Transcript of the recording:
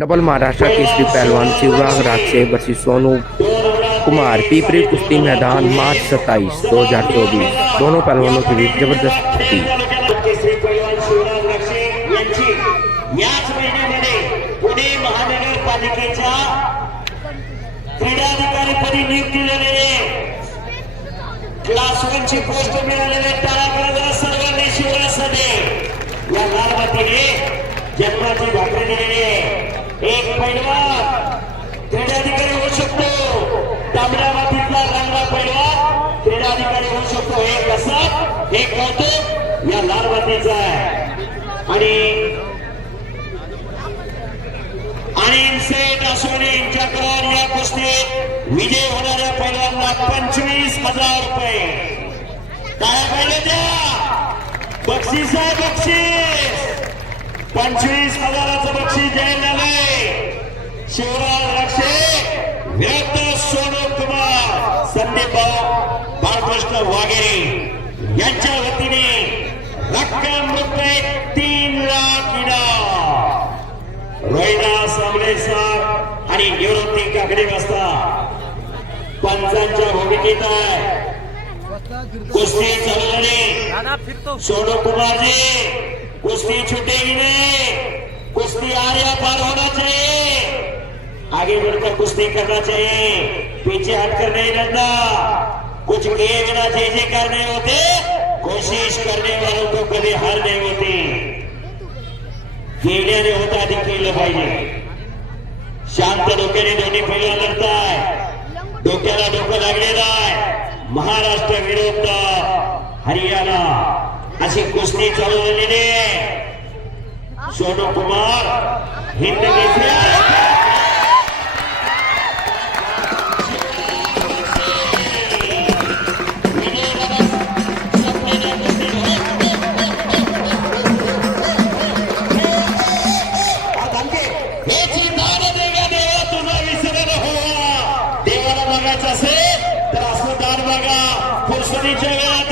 Double Maharashtra Kesari पहलवान Shivraj राजसे versus Sonu Kumar Pipri कुश्ती मैदान मार्च 27, 2024। दोनों पहलवानों के बीच जबरदस्त कुश्ती। केसरी पहलवान शिवराज राक्षे यांची याच महिन्यामध्ये पुणे महानगरपालिकेच्या क्रीडाधिकारीपदी नियुक्ती झालेले क्लास 1 ची पोस्ट मिळालेले टाळा सर्वांनी शिवराज सदे या लाल मातीने जन्माची भाकरी दिलेली आहे। एक पैलवान क्रीडाधिकारी होऊ शकतो, तांबड्या मातीतला रंगा पैलवान क्रीडाधिकारी होऊ शकतो। हे कसं हे कौतुक या लाल मातीचं आहे। आणि सेठ अश्विनी यांच्याकडून या कुस्तीत विजय होणाऱ्या पैलवानला 25,000 रुपये काय पाहिजे द्या बक्षीस आहे। बक्षीस 25,000चं बक्षीस द्यायला झालंय। शिवराज राक्षे विरुद्ध सोनू कुमार संदीप बाळकृष्ण वाघेरे यांच्या वतीने रक्कम रुपये 3 लाख इनाम। रोहिदास आंबेडकर आणि निवृत्ती काकडे वाजता पंचांच्या भूमिकेत आहे। कुस्ती चालू झाली। सोनू कुमारजी कुश्ती छूटेगी नहीं, कुश्ती आर्या पार होना चाहिए, आगे बढ़कर कुश्ती करना चाहिए, पीछे हटकर नहीं लड़ना। कुछ किए बिना जे करने होते, कोशिश करने वालों को कभी हार नहीं होती। केल्याने होता आधी केलं पाहिजे। शांत डोक्याने दोन्ही पैलवान लढताय, डोक्याला डोकं लागलेलं आहे। महाराष्ट्र विरुद्ध हरियाणा अशी कुस्ती चालू झालेली आहे। सोनू कुमार हिंद केसरी देवाला बघायचं असेल तर असं दार बघा फुरसुनीच्या वेळात